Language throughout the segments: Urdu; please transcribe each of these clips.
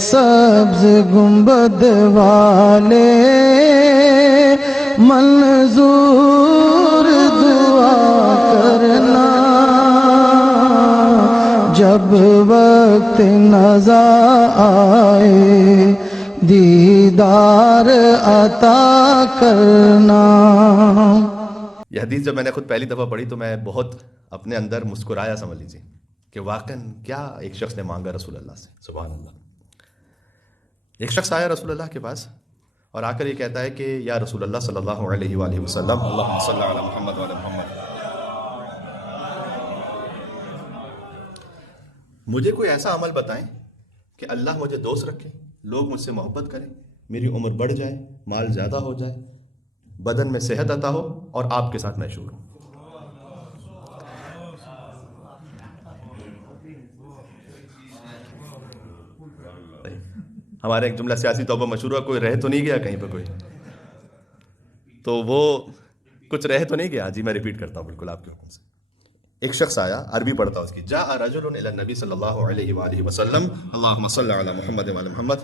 سبز گنبد والے منظور دعا کرنا، جب وقت نظر آئے دیدار عطا کرنا۔ یہ حدیث جب میں نے خود پہلی دفعہ پڑھی تو میں بہت اپنے اندر مسکرایا، سمجھ لیجیے کہ واقعاً کیا ایک شخص نے مانگا رسول اللہ سے۔ سبحان اللہ۔ ایک شخص آیا رسول اللہ کے پاس اور آ کر یہ کہتا ہے کہ یا رسول اللہ صلی اللہ علیہ وآلہ وسلم، اللہم صلی علی محمد وعلی محمد، مجھے کوئی ایسا عمل بتائیں کہ اللہ مجھے دوست رکھے، لوگ مجھ سے محبت کریں، میری عمر بڑھ جائے، مال زیادہ ہو جائے، بدن میں صحت عطا ہو اور آپ کے ساتھ مشہور ہوں۔ ہمارے ایک جملہ سیاسی طور پر مشہور ہوا، کوئی رہ تو نہیں گیا کہیں پہ کوئی، تو وہ کچھ رہ تو نہیں گیا۔ جی میں ریپیٹ کرتا ہوں بالکل آپ کے حکم سے۔ ایک شخص آیا، عربی پڑھتا اس کی، جاء رجل الی النبی صلی اللہ علیہ وآلہ وسلم، اللہم صلی علی محمد وعلی محمد،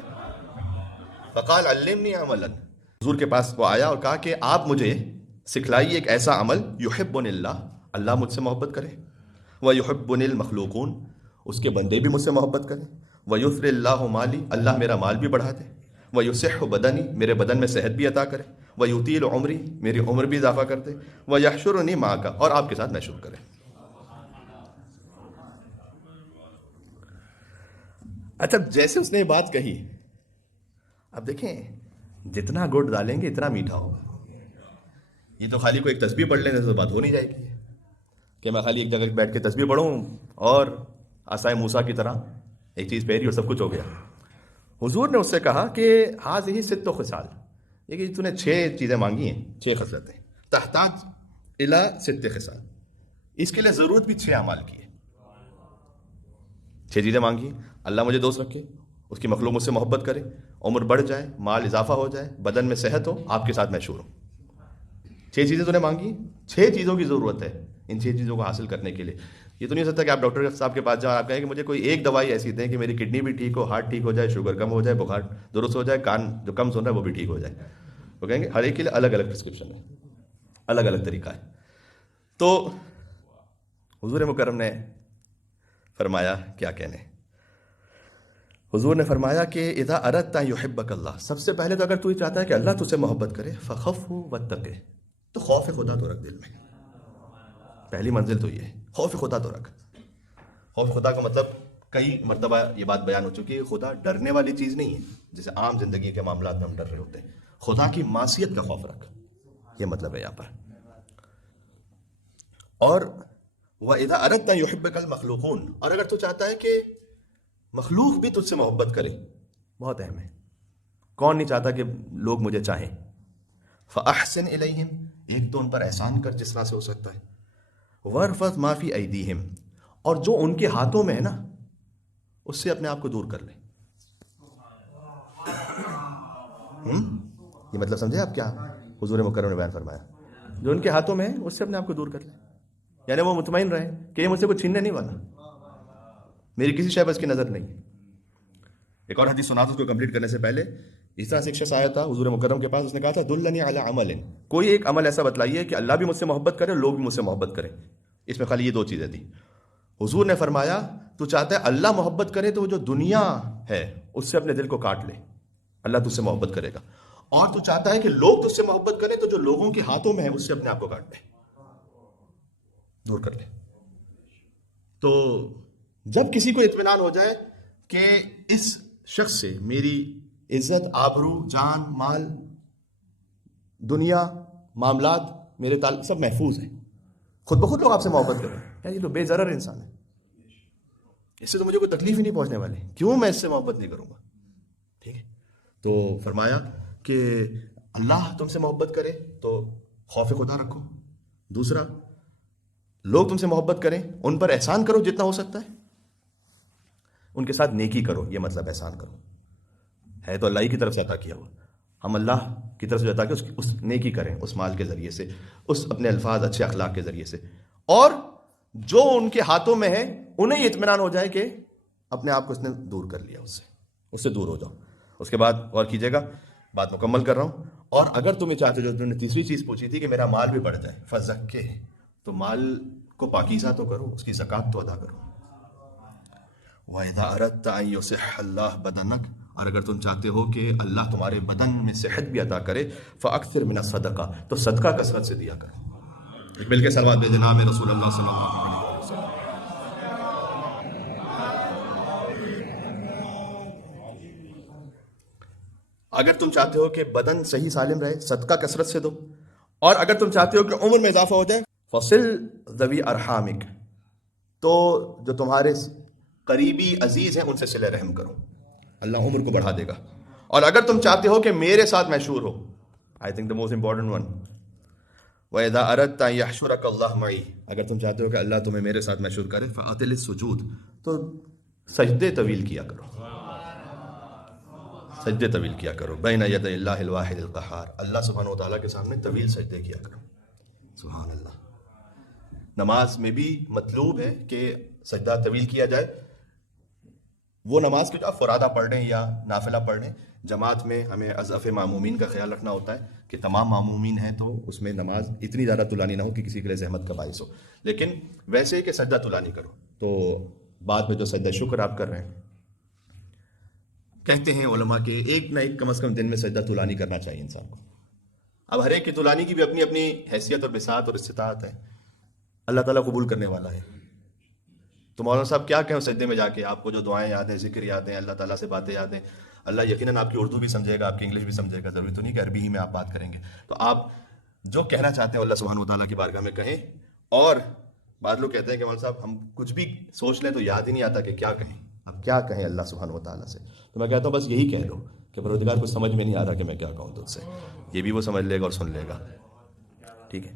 فقال علمنی عملا، حضور کے پاس وہ آیا اور کہا کہ آپ مجھے سکھلائیے ایک ایسا عمل، یحبنی اللہ، اللہ مجھ سے محبت کرے، ویحبنی المخلوقون، اس کے بندے بھی مجھ سے محبت کریں، ویثر اللہ مالی، اللہ میرا مال بھی بڑھا دے، ویصح بدنی، میرے بدن میں صحت بھی عطا کرے، ویطیل عمری، میری عمر بھی اضافہ کر دے، ویحشرنی معک، اور آپ کے ساتھ محشور کرے۔ اچھا جیسے اس نے یہ بات کہی، اب دیکھیں جتنا گڑ ڈالیں گے اتنا میٹھا ہوگا۔ یہ تو خالی کوئی ایک تسبیح پڑھ لینے سے تو بات ہو نہیں جائے گی کہ میں خالی ایک جگہ بیٹھ کے تسبیح پڑھوں اور عصائے موسیٰ کی طرح ایک چیز پہری اور سب کچھ ہو گیا۔ حضور نے اس سے کہا کہ ہذہ ست خصال، یہ کہ تو نے 6 چیزیں مانگی ہیں، 6 خصلتیں، تحتاج الی 6 خصال، اس کے لیے ضرورت بھی 6 اعمال کی ہے۔ 6 چیزیں مانگی، اللہ مجھے دوست رکھے، اس کی مخلوق مجھ سے محبت کرے، عمر بڑھ جائے، مال اضافہ ہو جائے، بدن میں صحت ہو، آپ کے ساتھ مشہور ہو۔ 6 چیزیں تو نے مانگی، 6 چیزوں کی ضرورت ہے ان 6 چیزوں کو حاصل کرنے کے لیے۔ یہ تو نہیں ہو سکتا کہ آپ ڈاکٹر صاحب کے پاس جاؤ، آپ کہیں کہ مجھے کوئی ایک دوائی ایسی دیں کہ میری کڈنی بھی ٹھیک ہو، ہارٹ ٹھیک ہو جائے، شوگر کم ہو جائے، بخار درست ہو جائے، کان جو کم سن رہا ہے وہ بھی ٹھیک ہو جائے۔ وہ کہیں گے ہر ایک کے لیے الگ الگ پرسکرپشن ہے، الگ الگ طریقہ ہے۔ تو حضور مکرم نے فرمایا کیا کہنے، حضور نے فرمایا کہ اذا اردت ان یحبک اللہ، سب سے پہلے تو اگر تو یہ چاہتا ہے کہ اللہ تجھ سے محبت کرے، فخفہ واتقہ، تو خوف خدا تو رکھ دل میں۔ پہلی منزل تو یہ ہے، خوف خدا تو رکھ۔ خوف خدا کا مطلب کئی مرتبہ یہ بات بیان ہو چکی ہے، خدا ڈرنے والی چیز نہیں ہے جیسے عام زندگی کے معاملات میں ہم ڈر رہے ہوتے ہیں، خدا کی معصیت کا خوف رکھ، یہ مطلب ہے یہاں پر۔ اور وَإِذَا أَرَدْتَ أَن يُحِبَّكَ الْمَخْلُوقُونَ، اور اگر تو چاہتا ہے کہ مخلوق بھی تجھ سے محبت کرے، بہت اہم ہے، کون نہیں چاہتا کہ لوگ مجھے چاہیں، فَأَحْسِنْ إِلَيْهِمْ، ایک تو ان پر احسان کر جس طرح سے ہو سکتا ہے، وَارْفَضْ مَا فِي أَيْدِيهِمْ، اور جو ان کے ہاتھوں میں ہے نا اس سے اپنے آپ کو دور کر لے۔ یہ مطلب سمجھے آپ کیا حضور مکرم نے بیان فرمایا؟ جو ان کے ہاتھوں میں ہے اس سے اپنے آپ کو دور کر لے، یعنی وہ مطمئن رہے کہ یہ مجھ سے کچھ چھیننے نہیں والا، میری کسی شے پر اس کی نظر نہیں۔ ایک اور حدیث سنا دو اس کو کمپلیٹ کرنے سے پہلے، اس طرح سے ایک شخص آیا تھا حضور مکرم کے پاس، اس نے کہا تھا دلنی علی عمل، کوئی ایک عمل ایسا بتلائیے کہ اللہ بھی مجھ سے محبت کرے، لوگ بھی مجھ سے محبت کریں۔ اس میں خالی یہ 2 چیزیں تھیں۔ حضور نے فرمایا تو چاہتا ہے اللہ محبت کرے تو وہ جو دنیا ہے اس سے اپنے دل کو کاٹ لے، اللہ تجھ سے محبت کرے گا، اور تو چاہتا ہے کہ لوگ تجھ سے محبت کریں تو جو لوگوں کے ہاتھوں میں ہے اس سے اپنے آپ کو کاٹ لے، دور کر لے۔ تو جب کسی کو اطمینان ہو جائے کہ اس شخص سے میری عزت، آبرو، جان، مال، دنیا، معاملات، میرے تعلق سب محفوظ ہیں، خود بخود لوگ آپ سے محبت کریں، یہ تو بے ضرر انسان ہے، اس سے تو مجھے کوئی تکلیف ہی نہیں پہنچنے والی، کیوں میں اس سے محبت نہیں کروں گا؟ ٹھیک ہے، تو فرمایا کہ اللہ تم سے محبت کرے تو خوف خدا رکھو، دوسرا لوگ تم سے محبت کریں ان پر احسان کرو جتنا ہو سکتا ہے، ان کے ساتھ نیکی کرو، یہ مطلب احسان کرو ہے تو اللہ ہی کی طرف سے عطا کیا ہوا، ہم اللہ کی طرف سے عطا کیا اس نیکی کریں، اس مال کے ذریعے سے، اس اپنے الفاظ اچھے اخلاق کے ذریعے سے، اور جو ان کے ہاتھوں میں ہے انہیں اطمینان ہو جائے کہ اپنے آپ کو اس نے دور کر لیا اس سے، اس سے دور ہو جاؤ. اس کے بعد اور کیجیے گا, بات مکمل کر رہا ہوں. اور اگر تمہیں چاہتے جو تم نے تیسری چیز پوچھی تھی کہ میرا مال بھی بڑھ جائے, فزکے, تو مال کو پاکیزہ تو کرو, اس کی زکوٰۃ تو ادا کرو. وَإِذَا أَرَدْتَ أَن يُصِحَّ اللَّهُ بَدَنَكَ, اور اگر تم چاہتے ہو کہ اللہ تمہارے بدن میں صحت بھی عطا کرے, فَأَكْثِرْ مِنَ الصَّدَقَةِ, تو صدقہ کثرت سے دیا کرو. ایک مل کے صلوات بھیجیں جناب رسول اللہ صلی اللہ علیہ وسلم. اگر تم چاہتے ہو کہ بدن صحیح سالم رہے, صدقہ کثرت سے دو. اور اگر تم چاہتے ہو کہ عمر میں اضافہ ہو جائے, فصل ذوی ارحامک, تو جو تمہارے قریبی عزیز ہیں ان سے صلہ رحم کرو, اللہ عمر کو بڑھا دے گا. اور اگر تم چاہتے ہو کہ میرے ساتھ مشہور ہو, I think the most important one, وَإِذَا أَرَدْتَ أَن يَحْشُرَكَ اللَّهُ مَعِي, اگر تم چاہتے ہو کہ اللہ تمہیں میرے ساتھ مشہور کرے, فَأَطِلِ السُّجُودِ, تو سجدے طویل کیا کرو, سجدے طویل کیا کرو. بین ید اللہ الواحد القہار, اللہ سبحانہ و تعالیٰ کے سامنے طویل سجدے کیا کرو. سبحان اللہ. نماز میں بھی مطلوب ہے کہ سجدہ طویل کیا جائے. وہ نماز کی جو آپ فرادہ پڑھ رہے ہیں یا نافلہ پڑھ رہے ہیں, جماعت میں ہمیں اضعف معمومین کا خیال رکھنا ہوتا ہے کہ تمام معمومین ہیں تو اس میں نماز اتنی زیادہ طولانی نہ ہو کہ کسی کے لیے زحمت کا باعث ہو. لیکن ویسے ہی کہ سجدہ طولانی کرو, تو بعد میں جو سجدہ شکر آپ کر رہے ہیں, کہتے ہیں علماء کہ ایک نہ ایک کم از کم دن میں سجدہ طولانی کرنا چاہیے انسان کو. اب ہر ایک کی طولانی کی بھی اپنی اپنی حیثیت اور بساط اور استطاعت ہے. اللہ تعالیٰ قبول کرنے والا ہے. تو مولانا صاحب کیا کہیں سجدے میں جا کے, آپ کو جو دعائیں یاد ہیں, ذکر یاد ہیں, اللہ تعالیٰ سے باتیں یاد ہیں, اللہ یقیناً آپ کی اردو بھی سمجھے گا, آپ کی انگلش بھی سمجھے گا, ضروری تو نہیں کہ عربی ہی میں آپ بات کریں گے. تو آپ جو کہنا چاہتے ہیں اللہ سبحانہ و تعالیٰ کی بارگاہ میں کہیں. اور بعض لوگ کہتے ہیں کہ مولانا صاحب ہم کچھ بھی سوچ لیں تو یاد ہی نہیں آتا کہ کیا کہیں, اب کیا کہیں اللہ سبحانہ و تعالیٰ سے. تو میں کہتا ہوں بس یہی کہہ لو کہ پروردگار کو سمجھ میں نہیں آ رہا کہ میں کیا کہوں تجھ سے, یہ بھی وہ سمجھ لے گا اور سن لے گا. ٹھیک ہے.